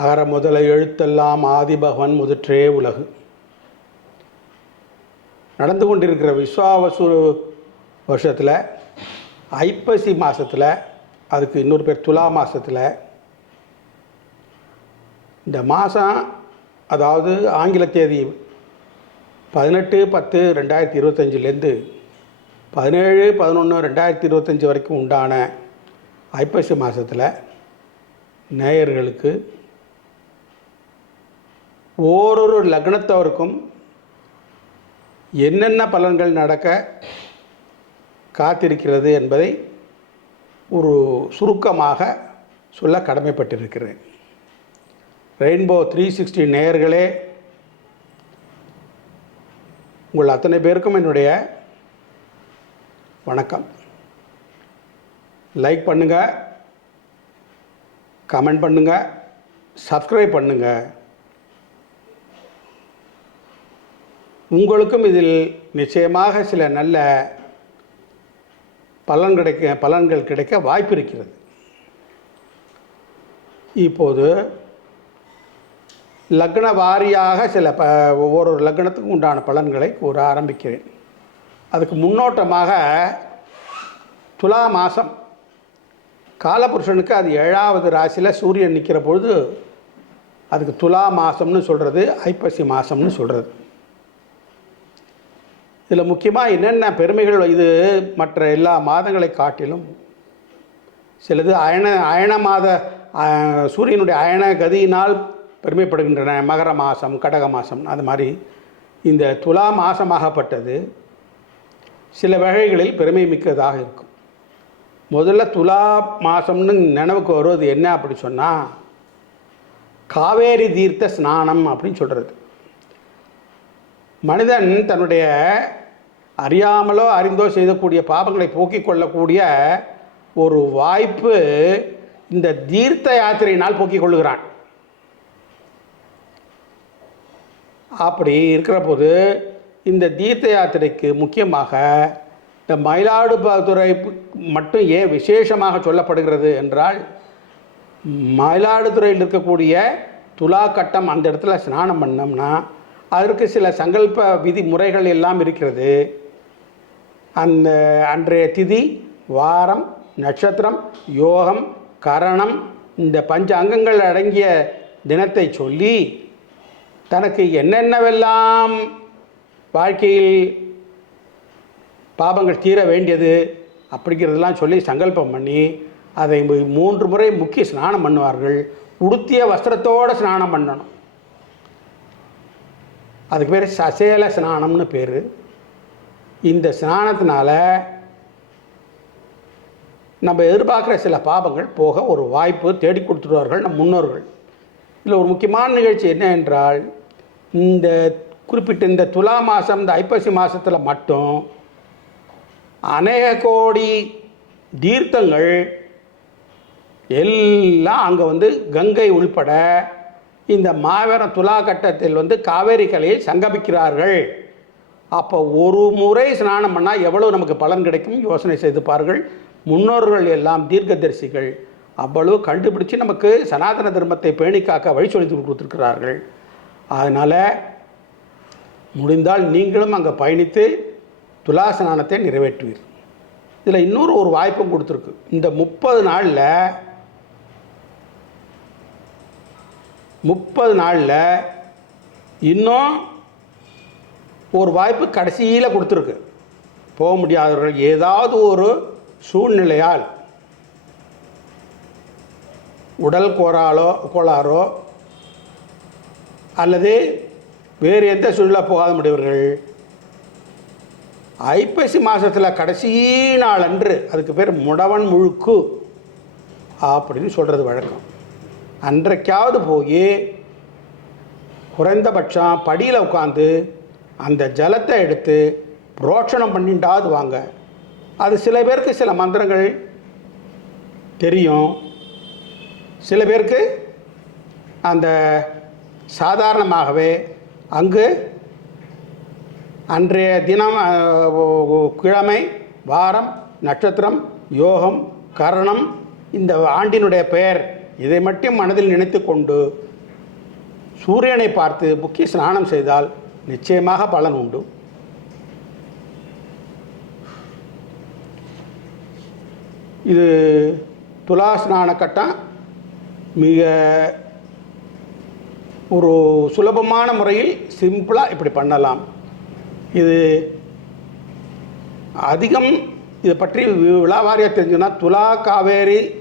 அகர முதல எழுத்தெல்லாம் ஆதிபகவன் முதற்றே உலகு. நடந்து கொண்டிருக்கிற விஸ்வாவசு வருஷத்தில் ஐப்பசி மாதத்தில் அதுக்கு இன்னொரு பேர் துலா மாதத்தில் இந்த மாதம் அதாவது ஆங்கில தேதி பதினெட்டு பத்து ரெண்டாயிரத்தி இருபத்தஞ்சிலேருந்து பதினேழு பதினொன்று ரெண்டாயிரத்தி இருபத்தஞ்சி வரைக்கும் உண்டான ஐப்பசி மாதத்தில் நேயர்களுக்கு ஓரொரு லக்னத்தவருக்கும் என்னென்ன பலன்கள் நடக்க காத்திருக்கிறது என்பதை ஒரு சுருக்கமாக சொல்ல கடமைப்பட்டிருக்கிறேன். ரெயின்போ த்ரீ சிக்ஸ்டி நேயர்களே உங்கள் அத்தனை பேருக்கும் என்னுடைய வணக்கம். லைக் பண்ணுங்கள் கமெண்ட் பண்ணுங்கள் சப்ஸ்கிரைப் பண்ணுங்கள் உங்களுக்கும் இதில் நிச்சயமாக சில நல்ல பலன் கிடைக்க பலன்கள் கிடைக்க வாய்ப்பு இருக்கிறது இப்போது லக்ன வாரியாக சில ப ஒவ்வொரு லக்னத்துக்கும் உண்டான பலன்களை கூற ஆரம்பிக்கிறேன். அதுக்கு முன்னோட்டமாக துலா மாதம் காலபுருஷனுக்கு அது ஏழாவது ராசியில் சூரியன் நிற்கிற பொழுது அதுக்கு துலா மாதம்னு சொல்கிறது ஐப்பசி மாதம்னு சொல்கிறது இதில் முக்கியமாக என்னென்ன பெருமைகள் இது மற்ற எல்லா மாதங்களை காட்டிலும் சிலது அயன அயன மாத சூரியனுடைய அயன கதியினால் பெருமைப்படுகின்றன. மகர மாதம் கடக மாதம் அது மாதிரி இந்த துலா மாதமாகப்பட்டது சில வகைகளில் பெருமை மிக்கதாக இருக்கும். முதல்ல துலா மாதம்னு நினைவுக்கு வருவது என்ன அப்படி சொன்னால் காவேரி தீர்த்த ஸ்நானம் அப்படின்னு சொல்கிறது மனிதன் தன்னுடைய அறியாமலோ அறிந்தோ செய்யக்கூடிய பாபங்களை போக்கிக் கொள்ளக்கூடிய ஒரு வாய்ப்பு இந்த தீர்த்த யாத்திரையினால் போக்கிக் கொள்ளுகிறான். அப்படி இருக்கிற போது இந்த தீர்த்த யாத்திரைக்கு முக்கியமாக இந்த மயிலாடுதுறை மட்டும் ஏன் விசேஷமாக சொல்லப்படுகிறது என்றால் மயிலாடுதுறையில் இருக்கக்கூடிய துலா கட்டம் அந்த இடத்துல ஸ்நானம் பண்ணோம்னா அதற்கு சில சங்கல்ப விதி முறைகள் எல்லாம் இருக்கிறது. அந்த அன்றைய திதி வாரம் நட்சத்திரம் யோகம் கரணம் இந்த பஞ்ச அங்கங்கள் அடங்கிய தினத்தை சொல்லி தனக்கு என்னென்னவெல்லாம் வாழ்க்கையில் பாபங்கள் தீர வேண்டியது அப்படிங்கிறதெல்லாம் சொல்லி சங்கல்பம் பண்ணி அதை மூன்று முறை முக்கிய ஸ்நானம் பண்ணுவார்கள். உடுத்திய வஸ்திரத்தோடு ஸ்நானம் பண்ணணும். அதுக்கு பேர் சசேல ஸ்நானம்னு பேர். இந்த ஸ்நானத்தினால நம்ம எதிர்பார்க்குற சில பாபங்கள் போக ஒரு வாய்ப்பு தேடி கொடுத்துருவார்கள் நம் முன்னோர்கள். இதில் ஒரு முக்கியமான நிகழ்ச்சி என்ன என்றால் இந்த குறிப்பிட்ட இந்த துலா மாதம் இந்த ஐப்பசி மாதத்தில் மட்டும் அநேக கோடி தீர்த்தங்கள் எல்லாம் அங்கே வந்து கங்கை உள்பட இந்த மாபெரும் துலா கட்டத்தில் வந்து காவேரி கலையில் சங்கமிக்கிறார்கள். அப்போ ஒரு முறை ஸ்நானம் பண்ணால் எவ்வளவு நமக்கு பலன் கிடைக்கும்? யோசனை செய்து பாருங்கள். முன்னோர்கள் எல்லாம் தீர்க்கதரிசிகள். அவ்வளவு கண்டுபிடிச்சு நமக்கு சனாதன தர்மத்தை பேணி காக்க வழி சொல்லி கொடுத்துருக்கிறார்கள். அதனால் முடிந்தால் நீங்களும் அங்கே பயணித்து துலா ஸ்நானத்தை நிறைவேற்றுவீர். இதில் இன்னொரு ஒரு வாய்ப்பும் கொடுத்துருக்கு. இந்த முப்பது நாளில் முப்பது நாளில் இன்னும் ஒரு வாய்ப்பு கடைசியில் கொடுத்துருக்கு. போக முடியாதவர்கள் ஏதாவது ஒரு சூழ்நிலையால் உடல் கோராலோ கோளாறோ அல்லது வேறு எந்த சூழ்நிலை போகாத முடியவர்கள் ஐப்பசி மாதத்தில் கடைசி நாள் அன்று அதுக்கு பேர் முடவன் முழுக்கு அப்படின்னு சொல்கிறது வழக்கம். அன்றைக்காவது போய் குறைந்தபட்சம் படியில் உட்காந்து அந்த ஜலத்தை எடுத்து புரோட்சணம் பண்ணிட்டாவது வாங்க. அது சில பேருக்கு சில மந்திரங்கள் தெரியும். சில பேருக்கு அந்த சாதாரணமாகவே அங்கு அன்றைய தினம் கிழமை வாரம் நட்சத்திரம் யோகம் கரணம் இந்த ஆண்டினுடைய பெயர் இதை மட்டும் மனதில் நினைத்து கொண்டு சூரியனை பார்த்து முக்கிய ஸ்நானம் செய்தால் நிச்சயமாக பலன் உண்டு. இது துலா ஸ்நான கட்டம் மிக ஒரு சுலபமான முறையில் சிம்பிளாக இப்படி பண்ணலாம். இது அதிகம் இதை பற்றி வி- விலாவாரியாக தெரிஞ்சுன்னா துலா காவேரி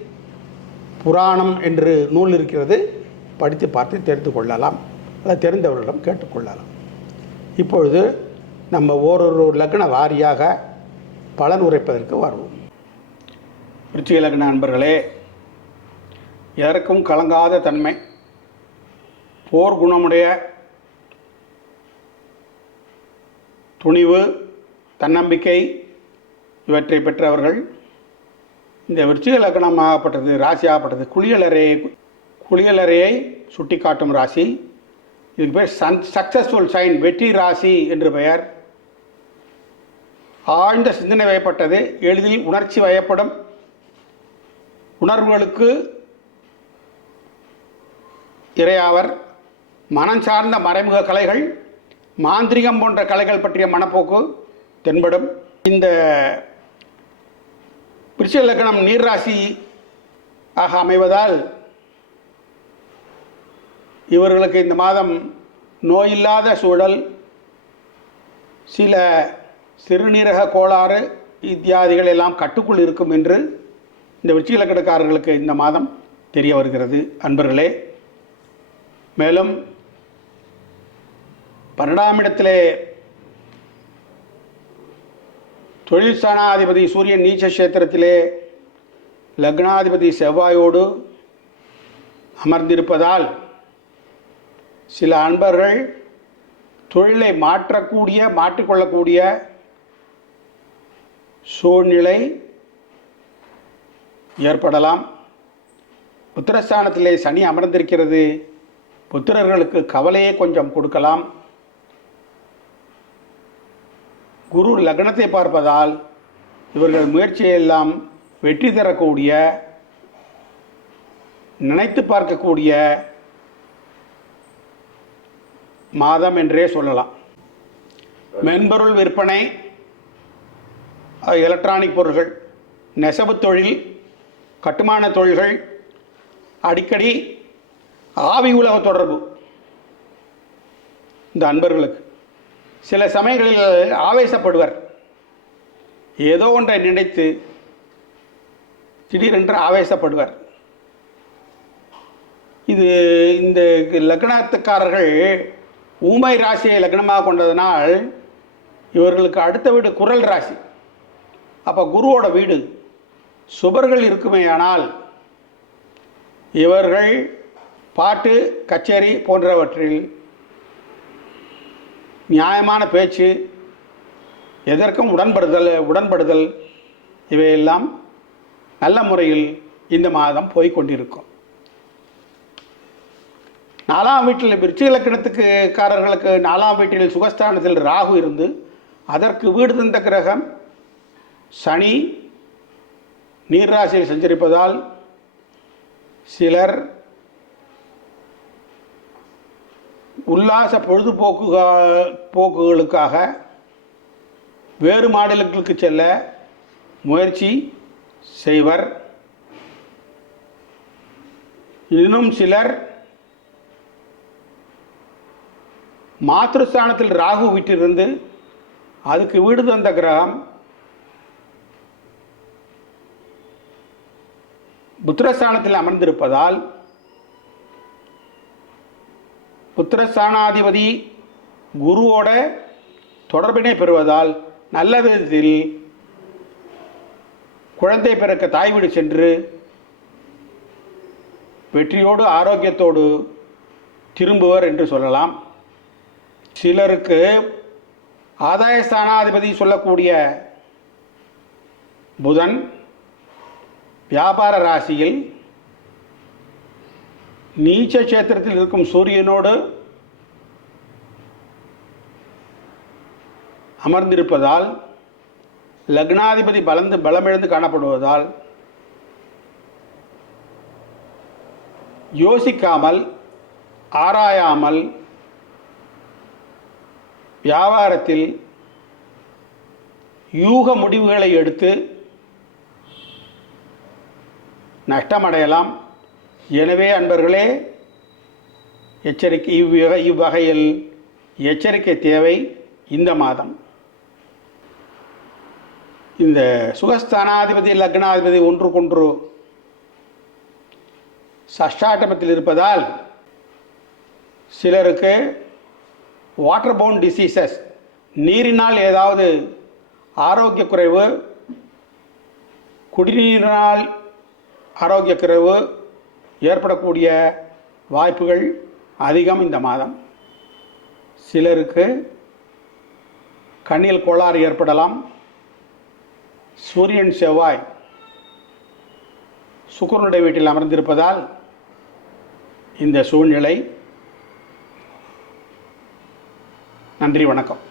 புராணம் என்று நூல் இருக்கிறது படித்து பார்த்து தெரிந்து கொள்ளலாம். அதை தெரிந்தவர்களிடம் கேட்டுக்கொள்ளலாம் இப்பொழுது நம்ம ஓரொரு லக்ன வாரியாக பலன் உரைப்பதற்கு வருவோம். விருச்சிக லக்ன நண்பர்களே எதற்கும் கலங்காத தன்மை போர் குணமுடைய துணிவு தன்னம்பிக்கை இவற்றை பெற்றவர்கள் இந்த விருச்சிக லக்னம் ஆகப்பட்டது ராசி ஆகப்பட்டது. குளியலறையை குளியலறையை சுட்டி காட்டும் ராசி. இதுக்கு பேர் சன் சக்ஸஸ்ஃபுல் சைன் வெற்றி ராசி என்று பெயர். ஆழ்ந்த சிந்தனை வயப்பட்டது எளிதில் உணர்ச்சி வயப்படும். உணர்வுகளுக்கு இரையாவர். மனம் சார்ந்த மறைமுக கலைகள் மாந்திரிகம் போன்ற கலைகள் பற்றிய மனப்போக்கு தென்படும். இந்த விருச்சிக லக்கணம் நீர்ராசி ஆக அமைவதால் இவர்களுக்கு இந்த மாதம் நோயில்லாத சூழல் சில சிறுநீரக கோளாறு இத்தியாதிகள் எல்லாம் கட்டுக்குள் இருக்கும் என்று இந்த விருச்சிகலக்கணக்காரர்களுக்கு இந்த மாதம் தெரிய வருகிறது. அன்பர்களே மேலும் பன்னெண்டாம் இடத்திலே தொழில் ஸ்தானாதிபதி சூரியன் நீச்ச கஷேத்திரத்திலே லக்னாதிபதி செவ்வாயோடு அமர்ந்திருப்பதால் சில அன்பர்கள் தொழிலை மாற்றக்கூடிய மாற்றிக்கொள்ளக்கூடிய சூழ்நிலை ஏற்படலாம். புத்திரஸ்தானத்திலே சனி அமர்ந்திருக்கிறது. புத்திரர்களுக்கு கவலையை கொஞ்சம் கொடுக்கலாம். குரு லக்னத்தை பார்ப்பதால் இவர்கள் முயற்சியெல்லாம் வெற்றி தரக்கூடிய நினைத்து பார்க்கக்கூடிய மாதம் என்றே சொல்லலாம். மென்பொருள் விற்பனை எலக்ட்ரானிக் பொருள்கள் நெசவு தொழில் கட்டுமான தொழில்கள் அடிக்கடி ஆவி உலக தொடர்பு. இந்த அன்பர்களுக்கு. சில சமயங்களில் ஆவேசப்படுவர். ஏதோ ஒன்றை நினைத்து திடீரென்று ஆவேசப்படுவர். இது இந்த லக்னத்துக்காரர்கள் ஊமை ராசியை லக்னமாக கொண்டதனால் இவர்களுக்கு அடுத்த வீடு குரல் ராசி. அப்போ குருவோட வீடு சுபர்கள் இருக்குமேயானால் இவர்கள் பாட்டு கச்சேரி போன்றவற்றில் நியாயமான பேச்சு எதற்கும் உடன்படுதல் உடன்படுதல் இவையெல்லாம் நல்ல முறையில் இந்த மாதம் போய்கொண்டிருக்கும் நாலாம் வீட்டில் விருச்சிக லக்கணத்துக்கு காரர்களுக்கு நாலாம் வீட்டில் சுகஸ்தானத்தில் ராகு இருந்து அதற்கு வீடு தந்த கிரகம் சனி நீர்ராசியில் சஞ்சரிப்பதால் சிலர் உல்லாச பொழுதுபோக்கு போக்குகளுக்காக வேறு மாநிலங்களுக்கு செல்ல முயற்சி செய்வர். இன்னும் சிலர் மாத்ருஸ்தானத்தில் ராகு விட்டிருந்து அதுக்கு வீடு தந்த கிரகம் புத்திரஸ்தானத்தில் அமர்ந்திருப்பதால் புத்திரஸ்தானாதிபதி குருவோட தொடர்பினை பெறுவதால் நல்ல விதத்தில் குழந்தை பிறக்க தாய் வீடு சென்று வெற்றியோடு ஆரோக்கியத்தோடு திரும்புவர் என்று சொல்லலாம். சிலருக்கு ஆதாய ஸ்தானாதிபதி சொல்லக்கூடிய புதன் வியாபார ராசியில் நீச்ச கஷேத்திரத்தில் இருக்கும் சூரியனோடு அமர்ந்திருப்பதால் லக்னாதிபதி பலந்து பலமிழந்து காணப்படுவதால் யோசிக்காமல் ஆராயாமல் வியாபாரத்தில் யூக முடிவுகளை எடுத்து நஷ்டமடையலாம். எனவே அன்பர்களே எச்சரிக்கை இவ்வகை இவ்வகையில் எச்சரிக்கை தேவை இந்த மாதம். இந்த சுகஸ்தானாதிபதி லக்னாதிபதி ஒன்றுக்கொன்று சஷ்டாட்டமத்தில் இருப்பதால் சிலருக்கு வாட்டர் பவுண்ட் டிசீசஸ் நீரினால் ஏதாவது ஆரோக்கிய குறைவு குடிநீரினால் ஆரோக்கிய குறைவு ஏற்படக்கூடிய வாய்ப்புகள் அதிகம் இந்த மாதம். சிலருக்கு கண்ணில் கோளாறு ஏற்படலாம். சூரியன் செவ்வாய் சுக்கரனுடைய வீட்டில் அமர்ந்திருப்பதால் இந்த சூழ்நிலை. நன்றி வணக்கம்.